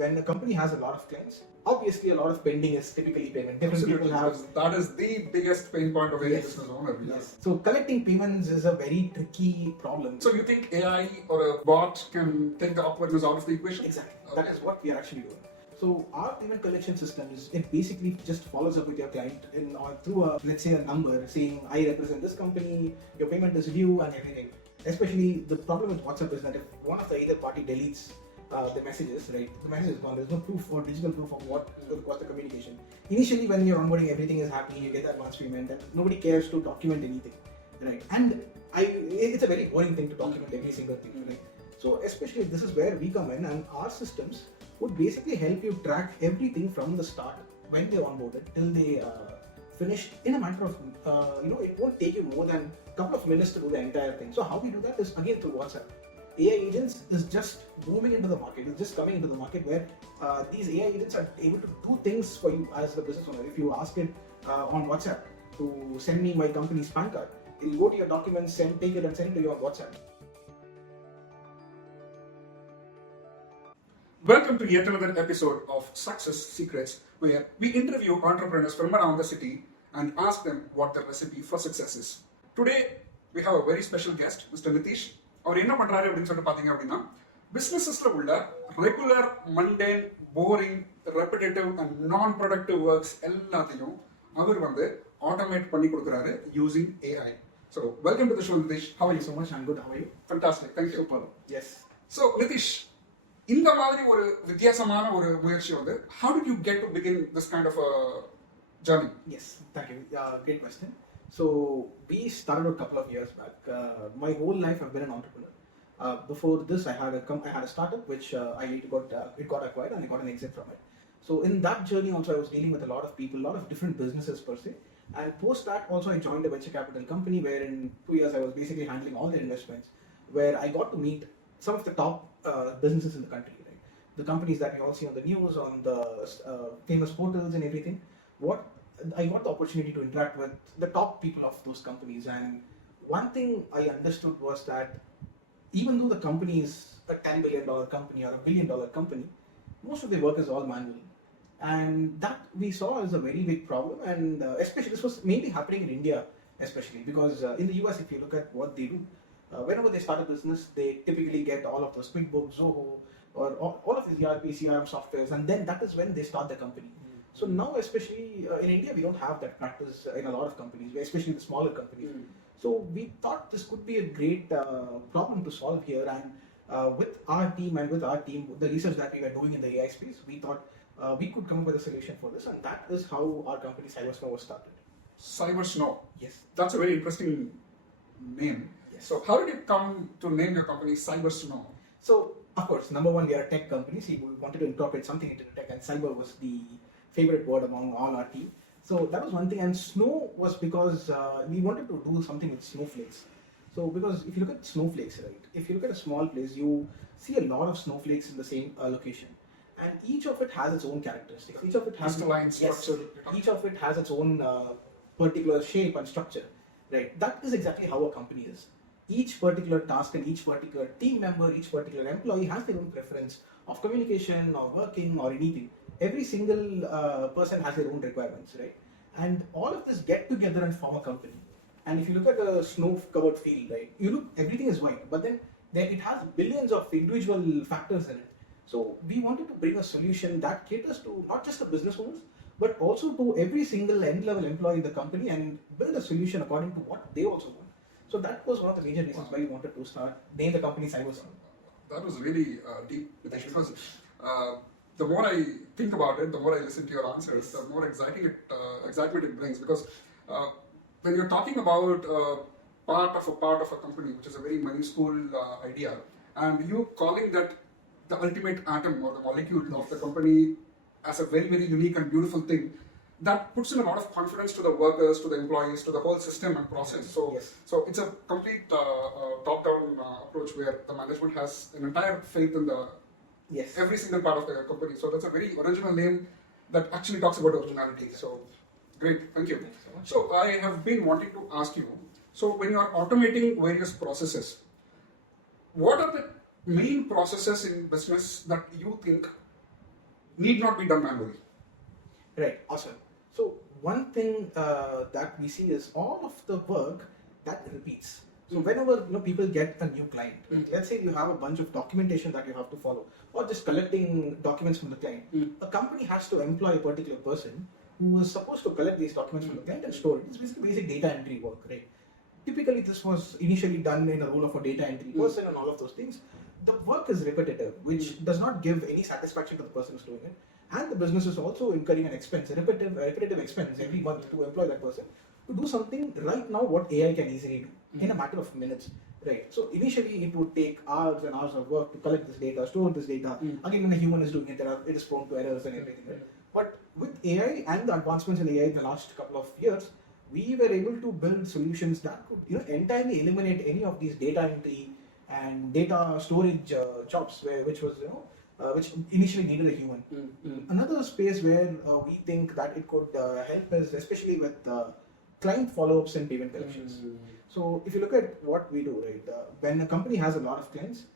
when a company has a lot of clients, obviously a lot of pending is typically payment. Different people have. That is the biggest pain point of any business owner. Yes. So collecting payments is a very tricky problem. So you think AI or a bot can take the awkwardness out of the equation? Exactly. That is what we are actually doing. So our payment collection system it basically just follows up with your client or through let's say a number saying I represent this company, your payment is due and everything. Especially the problem with WhatsApp is that if one of the either party deletes the messages, right? The message is gone. There's no proof or digital proof of what was the communication. Initially, when you're onboarding, everything is happening. You get that advance payment, and nobody cares to document anything, right? And it's a very boring thing to document every single thing, right? So especially this is where we come in, and our systems would basically help you track everything from the start when they onboarded till they finish in a matter of it won't take you more than a couple of minutes to do the entire thing. So how we do that is again through WhatsApp. AI agents is just booming into the market. It's just coming into the market where these AI agents are able to do things for you as the business owner. If you ask it on WhatsApp to send me my company's PAN card, it'll go to your documents, take it and send it to you on WhatsApp. Welcome to yet another episode of Success Secrets, where we interview entrepreneurs from around the city and ask them what the recipe for success is. Today, we have a very special guest, Mr. Nithish. அவர் என்ன பண்றாரு அப்படின்னு சொல்லிட்டு பாத்தீங்க அப்படின்னா பிசினஸஸ்ல உள்ள regular mundane boring repetitive and நான் productive works எல்லாத்தையும் அவர் வந்து ஆட்டோமேட் பண்ணி கொடுக்குறாரு using AI. So welcome to the show Nitish. How are you? So much. I'm good. How are you? Fantastic. Thank you. Super. Yes. So Nitish, இந்த மாதிரி ஒரு வித்தியாசமான ஒரு முயற்சி வந்து how did you get to begin this kind of a journey? Yes, thank you. Great question. So we started a couple of years back. My whole life I've been an entrepreneur. Before this, I had a startup which I later got acquired and I got an exit from it. So in that journey also I was dealing with a lot of people, a lot of different businesses per se. And post that also I joined a venture capital company where in 2 years I was basically handling all their investments, where I got to meet some of the top businesses in the country. Right? The companies that you all see on the news, on the famous portals and everything. I got the opportunity to interact with the top people of those companies, and one thing I understood was that even though the company is a $10 billion company or a $1 billion company, most of their work is all manual, and that we saw as a very big problem. And especially this was mainly happening in India, especially because in the US, if you look at what they do, whenever they start a business, they typically get all of those QuickBooks, Zoho, or all of these ERP, CRM softwares, and then that is when they start the company. So now, especially in India, we don't have that practice in a lot of companies, especially the smaller companies. So we thought this could be a great problem to solve here. And with our team the research that we were doing in the AI space, we thought we could come up with a solution for this, and that is how our company CyberSnow's was started. CyberSnow's. Yes. That's a very interesting name. Yes. So how did you come to name your company CyberSnow's? So of course, number one, we are a tech company, so we wanted to incorporate something into the tech, and cyber was the favorite word among all our team. So that was one thing, and snow was because we wanted to do something with snowflakes. So because if you look at snowflakes, right, if you look at a small place, you see a lot of snowflakes in the same location, and each of it has its own characteristics. Each of it has crystalline structure. Yes, each of it has its own particular shape and structure, right? That is exactly how a company is. Each particular task and each particular team member, each particular employee has their own preference of communication or working or anything. Every single person has their own requirements, right? And all of this get together and form a company. And if you look at a snow-covered field, right, everything is white, but then it has billions of individual factors in it. So we wanted to bring a solution that caters to not just the business owners, but also to every single end-level employee in the company, and build a solution according to what they also want. So that was one of the major reasons why we wanted to name the company CyberSnow's. That was really deep, because the more I think about it, the more I listen to your answers, the more excitement it brings. Because when you're talking about part of a company, which is a very minuscule idea, and you calling that the ultimate atom or the molecule of the company as a very, very unique and beautiful thing, that puts in a lot of confidence to the workers, to the employees, to the whole system and process. So it's a complete top-down approach where the management has an entire faith in every single part of the company. So that's a very original name that actually talks about originality. So great, thank you. Thanks so much. So I have been wanting to ask you, so when you are automating various processes, what are the main processes in business that you think need not be done manually. Right, awesome. So one thing that we see is all of the work that repeats. So whenever people get a new client, let's say you have a bunch of documentation that you have to follow, or just collecting documents from the client, a company has to employ a particular person who is supposed to collect these documents from the client and store it. It's basically basic data entry work, right? Typically, this was initially done in a role of a data entry person and all of those things. The work is repetitive, which does not give any satisfaction to the person who's doing it. And the business is also incurring an expense, a repetitive expense every month to employ that person to do something right now what AI can easily do in a matter of minutes. Right. So initially it would take hours and hours of work to collect this data, store this data. Again, when a human is doing it, it is prone to errors and everything. Right? But with AI and the advancements in AI in the last couple of years, we were able to build solutions that could entirely eliminate any of these data entry and data storage jobs, which initially needed a human. Another space where we think that it could help is especially with client follow-ups and payment collections. So if you look at what we do, right, when a company has a lot of clients,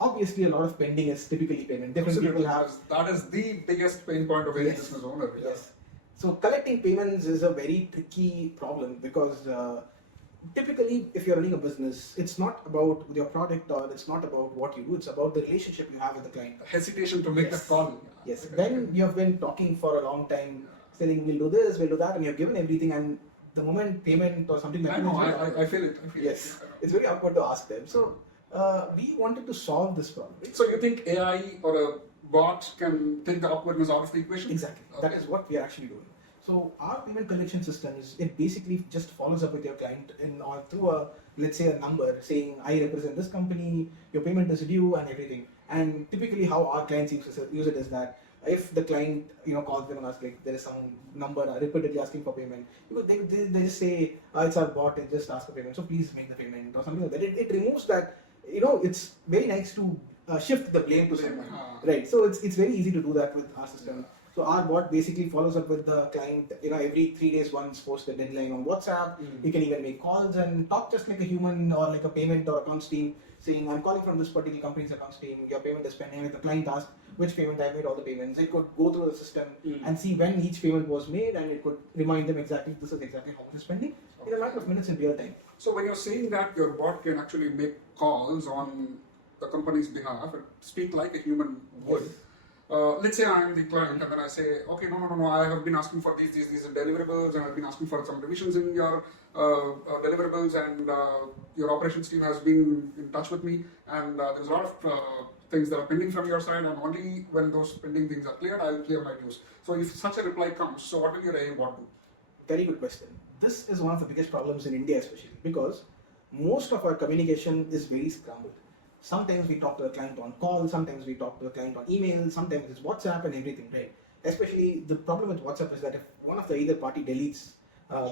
obviously a lot of pending is typically payment. Different Absolutely. people have. That is the biggest pain point of any business owner. Yeah. Yes. So collecting payments is a very tricky problem because typically if you're running a business, it's not about your product or it's not about what you do, it's about the relationship you have with the client. Hesitation to make that call. Yes. When you have been talking for a long time, saying we'll do this, we'll do that, and you've given everything, and the moment payment or something like I know, I feel it. yes, it's very awkward to ask them. So we wanted to solve this problem. So you think AI or a bot can take the awkwardness out of the equation? Exactly. Okay. That is what we are actually doing. So our payment collection systems, it basically just follows up with your client or through let's say a number saying I represent this company, your payment is due and everything. And typically how our clients use it is that if the client calls them and asks like there is some number repeatedly asking for payment, they just say it's our bot and just ask for payment, so please make the payment or something like that. It removes that. It's very nice to shift the blame to someone, right? So it's very easy to do that with our system. So our bot basically follows up with the client, every 3 days once, post a deadline on WhatsApp. You can even make calls and talk just like a human or like a payment or accounts team, saying I'm calling from this particular company's accounts team. Your payment is pending. If the client asks which payment I made all the payments, it could go through the system and see when each payment was made, and it could remind them exactly this is exactly how much is spending in a matter of minutes in real time. So when you're saying that your bot can actually make calls on the company's behalf and speak like a human would. Let's say I'm the client and then I say, okay, no, I have been asking for these deliverables and I've been asking for some revisions in your deliverables, and your operations team has been in touch with me, and there's a lot of things that are pending from your side, and only when those pending things are cleared, I'll clear my dues. So if such a reply comes, so what will your AI bot do? Very good question. This is one of the biggest problems in India especially because most of our communication is very scrambled. Sometimes we talk to the client on call, sometimes we talk to the client on email, sometimes it's WhatsApp and everything, right? Especially the problem with WhatsApp is that if one of the either party deletes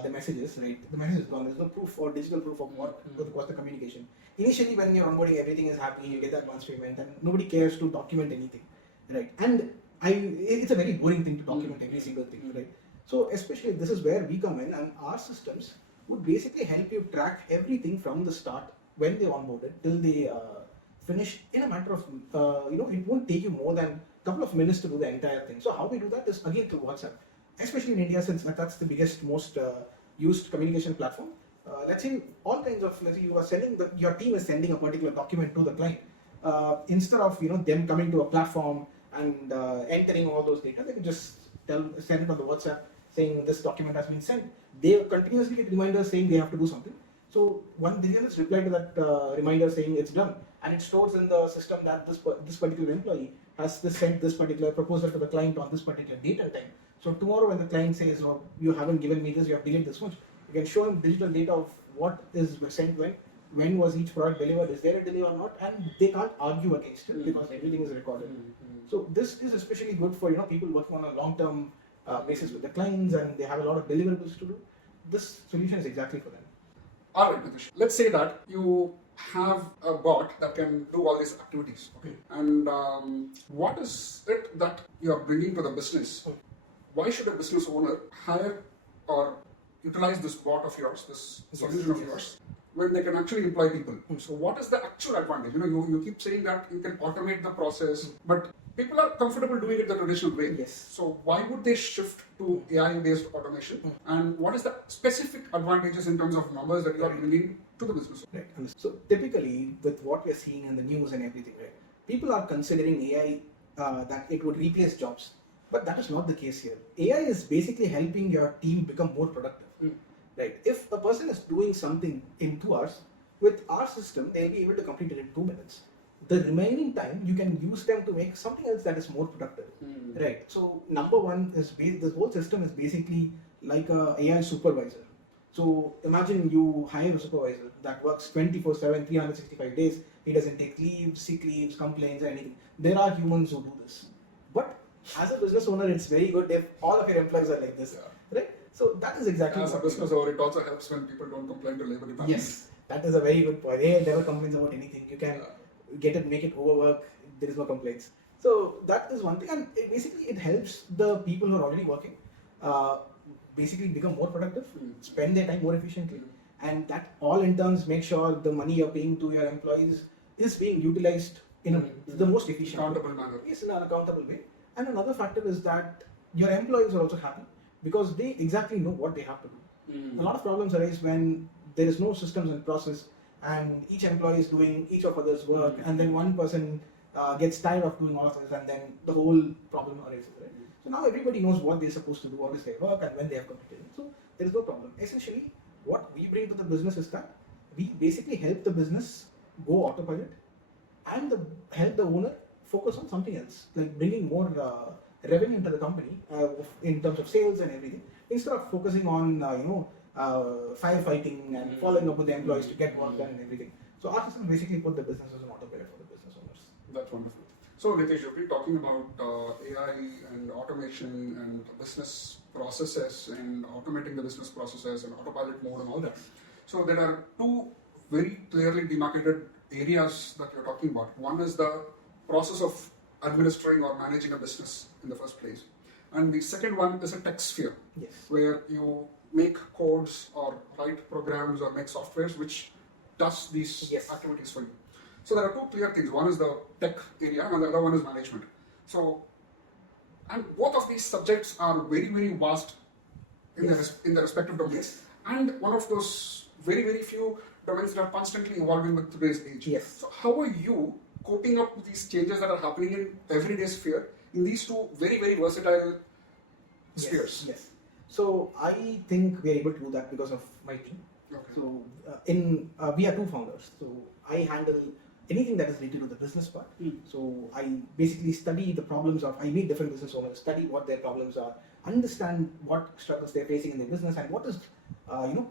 the messages, right, the message is gone. There's no proof or digital proof of what was the communication. Initially, when you're onboarding, everything is happening, you get the advance payment, and nobody cares to document anything, right? And it's a very boring thing to document every single thing, right? So especially this is where we come in, and our systems would basically help you track everything from the start when they onboarded till they finish in a matter of, it won't take you more than a couple of minutes to do the entire thing. So how we do that is again through WhatsApp, especially in India since that's the biggest, most used communication platform. Let's say you are sending, your team is sending a particular document to the client. Instead of them coming to a platform and entering all those data, they can just send it on the WhatsApp saying this document has been sent. They continuously get reminders saying they have to do something. So they can just reply to that reminder saying it's done, and it stores in the system that this particular employee has sent this particular proposal to the client on this particular date and time. So tomorrow when the client says, oh, you haven't given me this, you have delayed this much, you can show him digital data of what is sent when was each product delivered, is there a delay or not, and they can't argue against it because everything is recorded. So this is especially good for people working on a long-term basis with the clients and they have a lot of deliverables to do. This solution is exactly for them. All right, Nithish. Let's say that you have a bot that can do all these activities, okay? And what is it that you are bringing to the business? Why should a business owner hire or utilize this bot of yours, this solution of yours, when they can actually employ people? So what is the actual advantage? You keep saying that you can automate the process, but people are comfortable doing it the traditional way. Yes. So why would they shift to AI-based automation? And what is the specific advantages in terms of numbers that you are bringing to the business? Right. So typically, with what we are seeing in the news and everything, right, people are considering AI that it would replace jobs, but that is not the case here. AI is basically helping your team become more productive. Right. If a person is doing something in 2 hours, with our system, they'll be able to complete it in 2 minutes. The remaining time, you can use them to make something else that is more productive. Right. So number one is this whole system is basically like a AI supervisor. So imagine you hire a supervisor that works 24/7, 365 days. He doesn't take leaves, sick leaves, complaints, or anything. There are humans who do this. But as a business owner, it's very good if all of your employees are like this. Right? So that is exactly as a business owner, it also helps when people don't complain to labor department. Yes, that is a very good point. AI never complains about anything. You can get it, make it overwork. There is no complaints. So that is one thing, and it helps the people who are already working basically become more productive, spend their time more efficiently, and that all in turns make sure the money you're paying to your employees is being utilized in the most efficient accountable manner. Yes, in an accountable way. And another factor is that your employees are also happy because they exactly know what they have to do. A lot of problems arise when there is no systems and process, and each employee is doing each of others' work, and then one person gets tired of doing all of this, and then the whole problem arises, right? So now everybody knows what they're supposed to do, what is their work, and when they have completed it. So there is no problem. Essentially, what we bring to the business is that we basically help the business go autopilot and help the owner focus on something else, like bringing more revenue into the company in terms of sales and everything, instead of focusing on firefighting and following up with the employees to get work done and everything. So our system basically put the business as an autopilot for the business owners. That's wonderful. So Nithish, you've been talking about AI and automation and business processes and automating the business processes and autopilot mode and all that. So there are two very clearly demarcated areas that you're talking about. One is the process of administering or managing a business in the first place. And the second one is a tech sphere, Yes. where you make codes or write programs or make softwares which does these activities for you. So there are two clear things. One is the tech area and the other one is management. So, and both of these subjects are very, very vast in the respective domains. And one of those very, very few domains that are constantly evolving with today's age. Yes. So how are you coping up with these changes that are happening in everyday sphere in these two very, very versatile spheres? Yes. So I think we are able to do that because of my team. Okay. So we are two founders. So I handle anything that is related to the business part. So I basically study the problems I meet different business owners, study what their problems are, understand what struggles they're facing in their business, and what is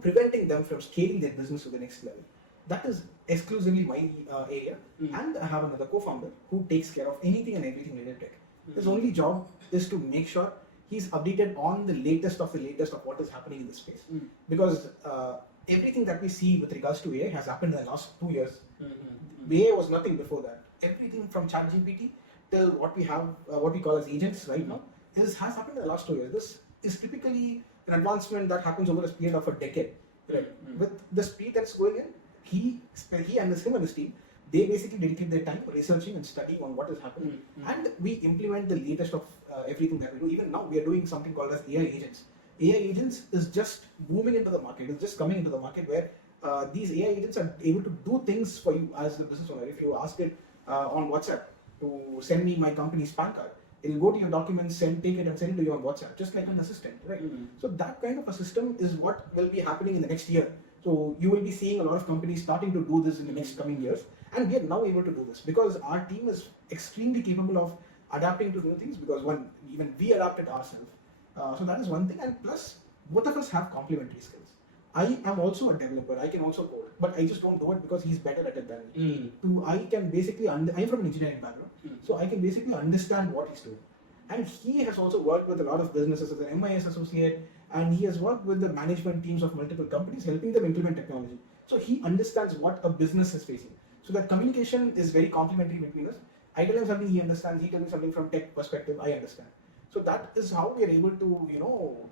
preventing them from scaling their business to the next level. That is exclusively my area. And I have another co-founder who takes care of anything and everything related to tech. His only job is to make sure he's updated on the latest of what is happening in the space. Because everything that we see with regards to AI has happened in the last 2 years. AI was nothing before that. Everything from ChatGPT till what we have, what we call as agents right now, has happened in the last 2 years. This is typically an advancement that happens over a period of a decade. Right? With the speed that's going in, him and his team, they basically dedicate their time researching and studying on what is happening, and we implement the latest of everything that we do. Even now, we are doing something called as AI agents. AI agents is just booming into the market. It's just coming into the market where these AI agents are able to do things for you as the business owner. If you ask it on WhatsApp to send me my company's PAN card, it'll go to your documents, take it and send it to you on WhatsApp, just like an assistant, right? So that kind of a system is what will be happening in the next year. So you will be seeing a lot of companies starting to do this in the next coming years, and we are now able to do this because our team is extremely capable of adapting to new things, because even we adapted ourselves. So that is one thing, and plus both of us have complementary skills. I am also a developer. I can also code, but I just don't do it because he's better at it than me. I can basically I'm from an engineering background, so I can basically understand what he's doing. And he has also worked with a lot of businesses as an MIS associate, and he has worked with the management teams of multiple companies, helping them implement technology. So he understands what a business is facing. So that communication is very complementary between us. I tell him something, he understands. He tells me something from tech perspective, I understand. So that is how we are able to,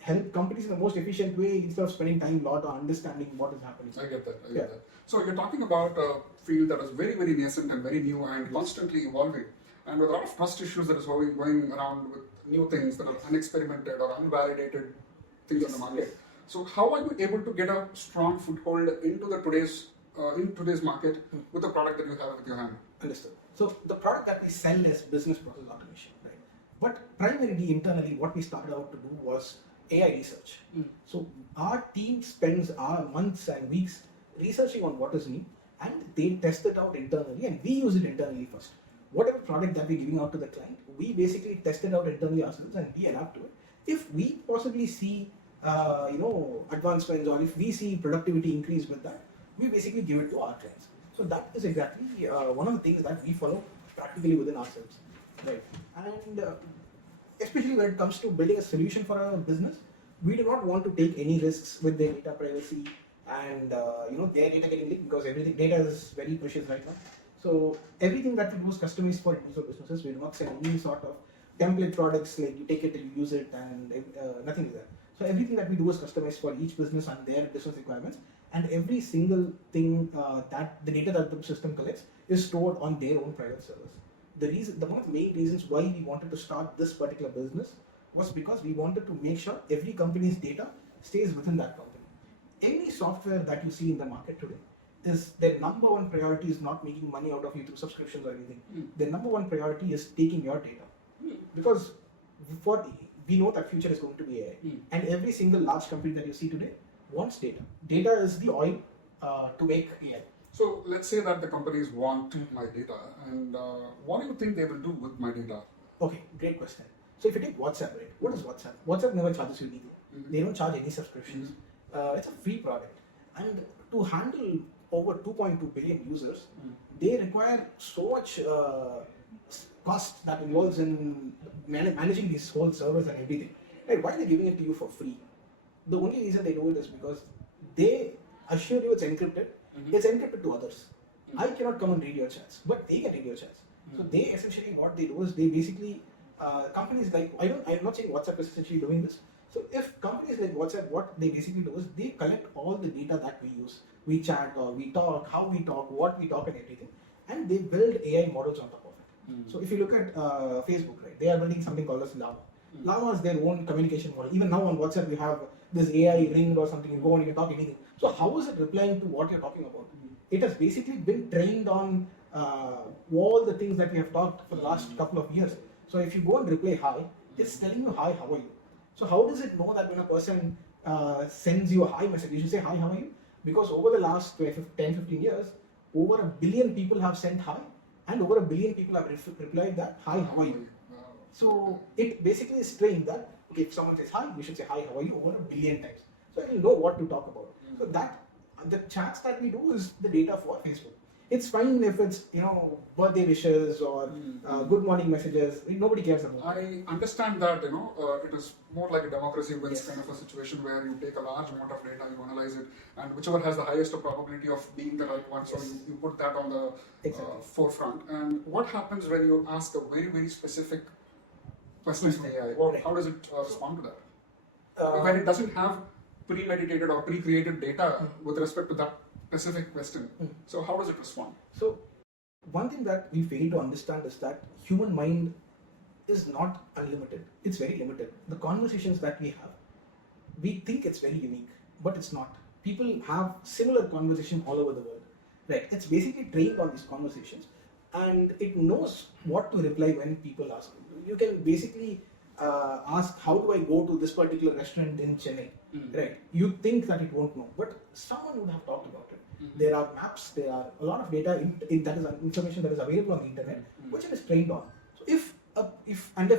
help companies in the most efficient way instead of spending time a lot on understanding what is happening. I get that. So you're talking about a field that is very, very nascent and very new and constantly evolving. and with a lot of trust issues that is going around with new things that are unexperimented or unvalidated things on the market. So how are you able to get a strong foothold into the in today's market with the product that you have with your hand? Understood. So the product that we sell is business process automation, right? But primarily internally, what we started out to do was AI research. So our team spends our months and weeks researching on what is new, and they test it out internally, and we use it internally first. Whatever product that we're giving out to the client, we basically test it out internally ourselves and we adapt to it. If we possibly see advancements, or if we see productivity increase with that, we basically give it to our clients. So that is exactly one of the things that we follow practically within ourselves, right? And especially when it comes to building a solution for a business, we do not want to take any risks with their data privacy and their data getting leaked, because everything data is very precious right now. So everything that we do is customized for individual businesses. We do not sell any sort of template products like you take it and you use it and nothing like that. So everything that we do is customized for each business and their business requirements, and every single thing that the data that the system collects is stored on their own private servers. One of the main reasons why we wanted to start this particular business was because we wanted to make sure every company's data stays within that company. Any software that you see in the market today, their number one priority is not making money out of you through subscriptions or anything. Their number one priority is taking your data, because we know that future is going to be AI, and every single large company that you see today wants data. Data is the oil to make AI. So let's say that the companies want my data, and what do you think they will do with my data? Okay, great question. So if you take WhatsApp, right? What is WhatsApp? WhatsApp never charges you anything. They don't charge any subscriptions. It's a free product, and to handle over 2.2 billion users, they require so much cost that involves in managing these whole servers and everything. Right? Why are they giving it to you for free? The only reason they do it is because they assure you it's encrypted. It's encrypted to others. I cannot come and read your chats, but they can read your chats. So they essentially, what they do is they basically companies like I'm not saying WhatsApp is essentially doing this. So if companies like WhatsApp, what they basically do is they collect all the data that we use. We chat or we talk, how we talk, what we talk, and everything, and they build AI models on top of it. So if you look at Facebook, right, they are building something called as Llama. Llama is their own communication model. Even now on WhatsApp, you have this AI ring or something. You go and you can talk anything. So how is it replying to what you're talking about? It has basically been trained on all the things that we have talked for the last couple of years. So if you go and reply hi, it's telling you hi, how are you? So how does it know that when a person sends you a hi message, you should say hi, how are you? Because over the last 10-15 years, over 1 billion people have sent hi, and over 1 billion people have replied that hi, how are you? So it basically is trained that, okay, if someone says hi, you should say hi, how are you, over 1 billion times. So it will know what to talk about. So that the chats that we do is the data for Facebook. It's fine if it's birthday wishes or good morning messages. Nobody cares about. I understand that it is more like a democracy wins kind of a situation where you take a large amount of data, you analyze it, and whichever has the highest probability of being the right one, so you put that on the forefront. And what happens when you ask a very, very specific question to AI? How does it respond to that? When it doesn't have premeditated or pre-created data with respect to that specific question. So how does it respond? So one thing that we fail to understand is that human mind is not unlimited. It's very limited. The conversations that we have, we think it's very unique, but it's not. People have similar conversations all over the world. Right? It's basically trained on these conversations, and it knows what to reply when people ask. You can basically ask, how do I go to this particular restaurant in Chennai? Right? You think that it won't know, but someone would have talked about it. There are maps, there are a lot of data that is information that is available on the internet, which it is trained on. So if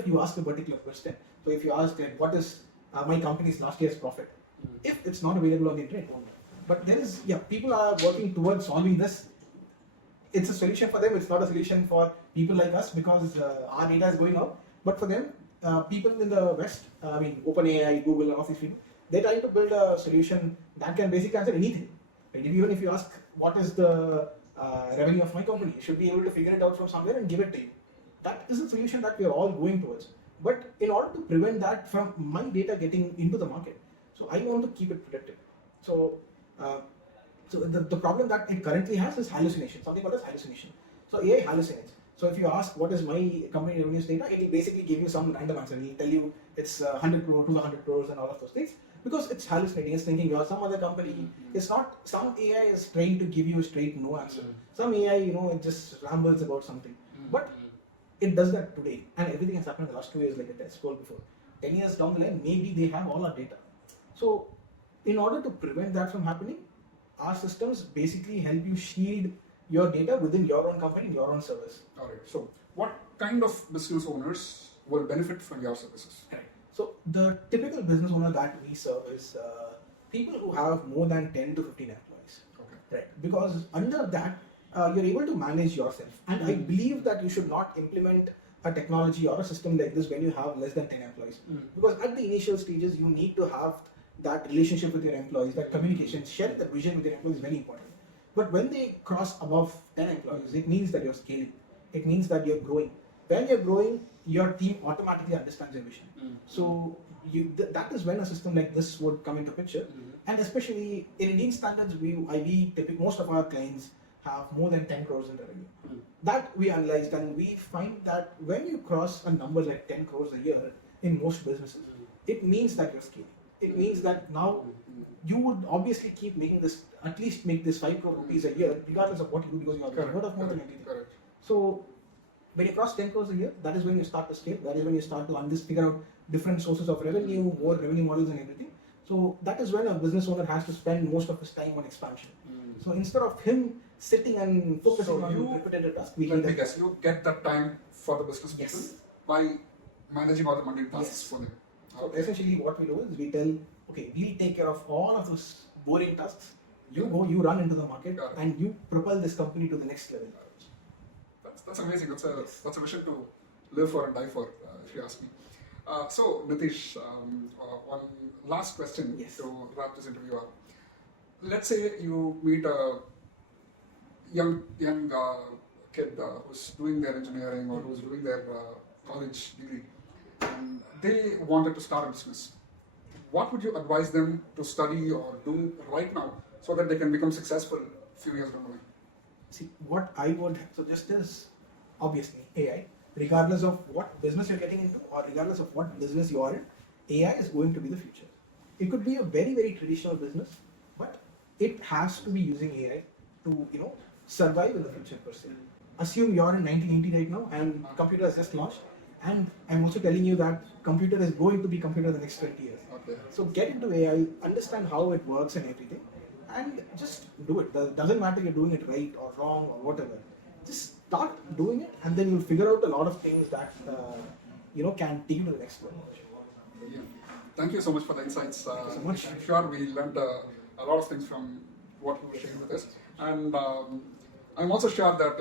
you ask a particular question, so if you ask what is my company's last year's profit, if it's not available on the internet, but there is people are working towards solving this. It's a solution for them. It's not a solution for people like us because our data is going out. But for them, people in the West, OpenAI, Google, and all these people, they're trying to build a solution that can basically answer anything. Right? Even if you ask what is the revenue of my company, you should be able to figure it out from somewhere and give it to you. That is a solution that we are all going towards. But in order to prevent that from my data getting into the market, so I want to keep it protected. So the problem that it currently has is hallucination, something called as hallucination. So AI hallucinates. So if you ask what is my company revenues data, it will basically give you some random answer. It will tell you it's 100 crore, 200 crores, and all of those things because it's hallucinating. It's thinking you're some other company. It's not. Some AI is trained to give you a straight no answer. Some AI, it just rambles about something. But it does that today, and everything has happened in the last 2 years, like I told before. 10 years down the line, maybe they have all our data. So, in order to prevent that from happening, our systems basically help you shield your data within your own company, your own service. All right. So, what kind of business owners will benefit from your services? Right. So, the typical business owner that we serve is people who have more than 10 to 15 employees. Okay. Right. Because under that, you're able to manage yourself. And I believe that you should not implement a technology or a system like this when you have less than 10 employees. Because at the initial stages, you need to have that relationship with your employees, that communication, share the vision with your employees is very important. But when they cross above 10 employees, it means that you're scaling. It means that you're growing. When you're growing, your team automatically understands your vision. So that is when a system like this would come into picture. And especially in Indian standards, most of our clients have more than 10 crores in revenue. That we analyzed, and we find that when you cross a number like 10 crores a year in most businesses, it means that you're scaling. It means that now you would obviously keep making this, at least make this 5 crore rupees a year, regardless of what you do, because you are worth of more than anything. Correct. So when you cross 10 crores a year, that is when you start to scale. That is when you start to figure out different sources of revenue, more revenue models and everything. So that is when a business owner has to spend most of his time on expansion. So instead of him sitting and focusing on repetitive tasks, you get that time for the business people by managing all the mundane tasks for them. So essentially what we do is we tell, okay, we'll take care of all of those boring tasks. You go, you run into the market and you propel this company to the next level. That's amazing. That's a mission to live for and die for, if you ask me. So Nithish, one last question to wrap this interview up. Let's say you meet a young kid who's doing their engineering or who's doing their college degree, and they wanted to start a business. What would you advise them to study or do right now so that they can become successful a few years down the line? See, what I would suggest is obviously AI. Regardless of what business you're getting into or regardless of what business you are in, AI is going to be the future. It could be a very, very traditional business, but it has to be using AI to, survive in the future per se. Assume you're in 1980 right now and computer has just launched, and I'm also telling you that computer is going to be computer the next 20 years. Okay. So get into AI, understand how it works and everything, and just do it. Doesn't matter you're doing it right or wrong or whatever. Just start doing it, and then you'll figure out a lot of things that can take you to the next level. Yeah. Thank you so much for the insights. Thank you so much. I'm sure we learned a lot of things from what you were sharing with us, and I'm also sure that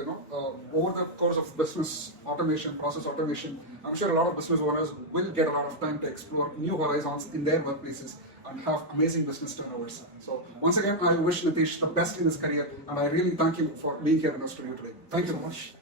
over the course of business automation, process automation, I'm sure a lot of business owners will get a lot of time to explore new horizons in their workplaces and have amazing business turnovers. So once again, I wish Nithish the best in his career, and I really thank you for being here in our studio today. Thank you so much.